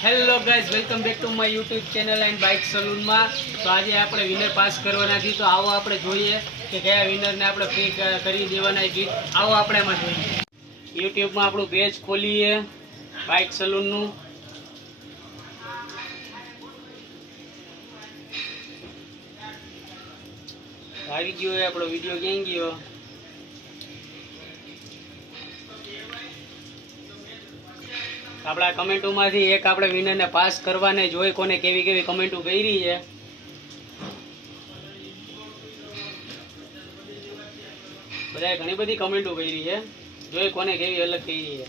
Hello guys, welcome back to my YouTube channel and bike સલૂનમાં. તો આજે આપણે વિનર પાસ કરવાના છીએ. તો આવો આપણે જોઈએ કે કયા વિનરને આપણે ફ્રી કરી દેવાના ગીત. આવો આપણે એમાં જોઈએ. યુટ્યુબમાં આપણું પેજ ખોલીએ બાઇક સલૂનનું. આવી ગયો આપણો વિડીયો. ક્યાં ગયો? આપણા કમેન્ટોમાંથી એક આપણે વિનરને પાસ કરવાને જોઈ કોને કેવી કેવી કમેન્ટો કરી છે. બધાએ ઘણી બધી કમેન્ટો કરી છે, જોઈ કોને કેવી અલગ કરી છે.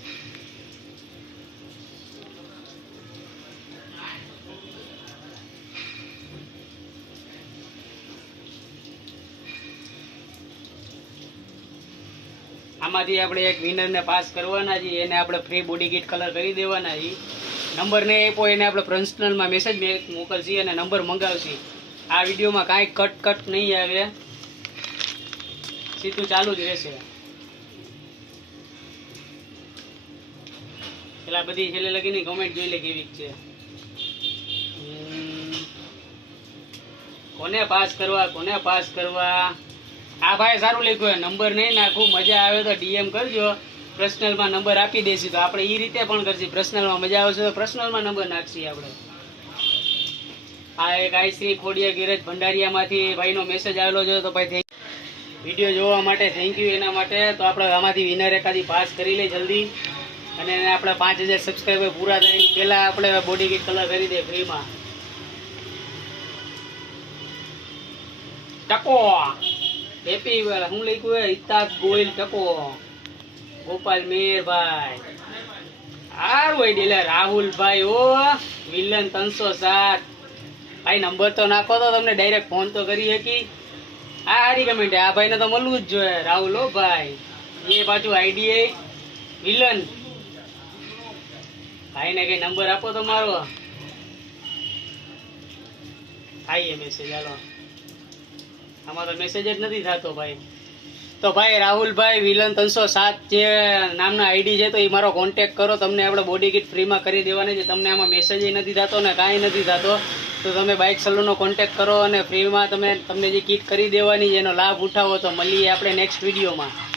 આમાંથી આપણે એક વિનરને પાસ કરવાના છીએ. એને આપણે ફ્રી બોડી કિટ કલર કરી દેવાના છીએ. નંબર નહીં આપ્યો એને આપણે પર્સનલમાં મેસેજ મોકલશી અને નંબર મંગાવશી. આ વિડીયોમાં કાંઈ કટ નહીં આવે, સીધું ચાલુ જ રહેશે. પેલા બધી છેલ્લે લગીની કમેન્ટ જોઈ લે કેવી છે. કોને પાસ કરવા? આ ભાઈ સારું લખ્યું. નંબર નહીં નાખું, મજા આવે તો ડીએમ કરજો, પર્સનલમાં નંબર આપી દેશું. તો આપણે એ રીતે પણ કરશું. પર્સનલમાં મજા આવશે તો પર્સનલમાં નંબર નાખશી આપણે. આ એક આઈશ્રી ખોડિયા ગેરેજ ભંડારીયામાંથી ભાઈનો મેસેજ આવેલો છે. તો ભાઈ વિડીયો જોવા માટે થેન્ક યુ. એના માટે તો આપણે આમાંથી વિનર એકાદી પાસ કરી લઈએ જલ્દી. અને એને આપણે 5000 સબસ્ક્રાઈબર પૂરા થાય પહેલાં આપણે બોડી કિટ કલર કરી દે ફ્રીમાં. ટકો હેપી હું લખ્યું હે ઇતાક ગોયલ ટકો ગોપાલ મેરભાઈ સારું હોય ડીલર રાહુલભાઈ. ઓ વિલન 307 ભાઈ નંબર તો નાખો તો તમને ડાયરેક્ટ ફોન તો કરી શકી. આ સારી કમેન્ટ. આ ભાઈને તો મળવું જ જોઈએ. રાહુલ હો ભાઈ. એ પાછું આઈડી વિલન ભાઈને કઈ નંબર આપો તો મારો આઈએ મેસેજ. હાલો, આમાં તો મેસેજ જ નથી થતો ભાઈ. તો ભાઈ રાહુલભાઈ વિલન 307 જે નામના આઈડી છે, તો એ મારો કોન્ટેક કરો. તમને આપણે બોડી કિટ ફ્રીમાં કરી દેવાની છે. તમને આમાં મેસેજ નથી થતો ને કાંઈ નથી થતો, તો તમે બાઇક સલૂનનો કોન્ટેક કરો અને ફ્રીમાં તમને જે કિટ કરી દેવાની છે એનો લાભ ઉઠાવો. તો મળીએ આપણે નેક્સ્ટ વિડીયોમાં.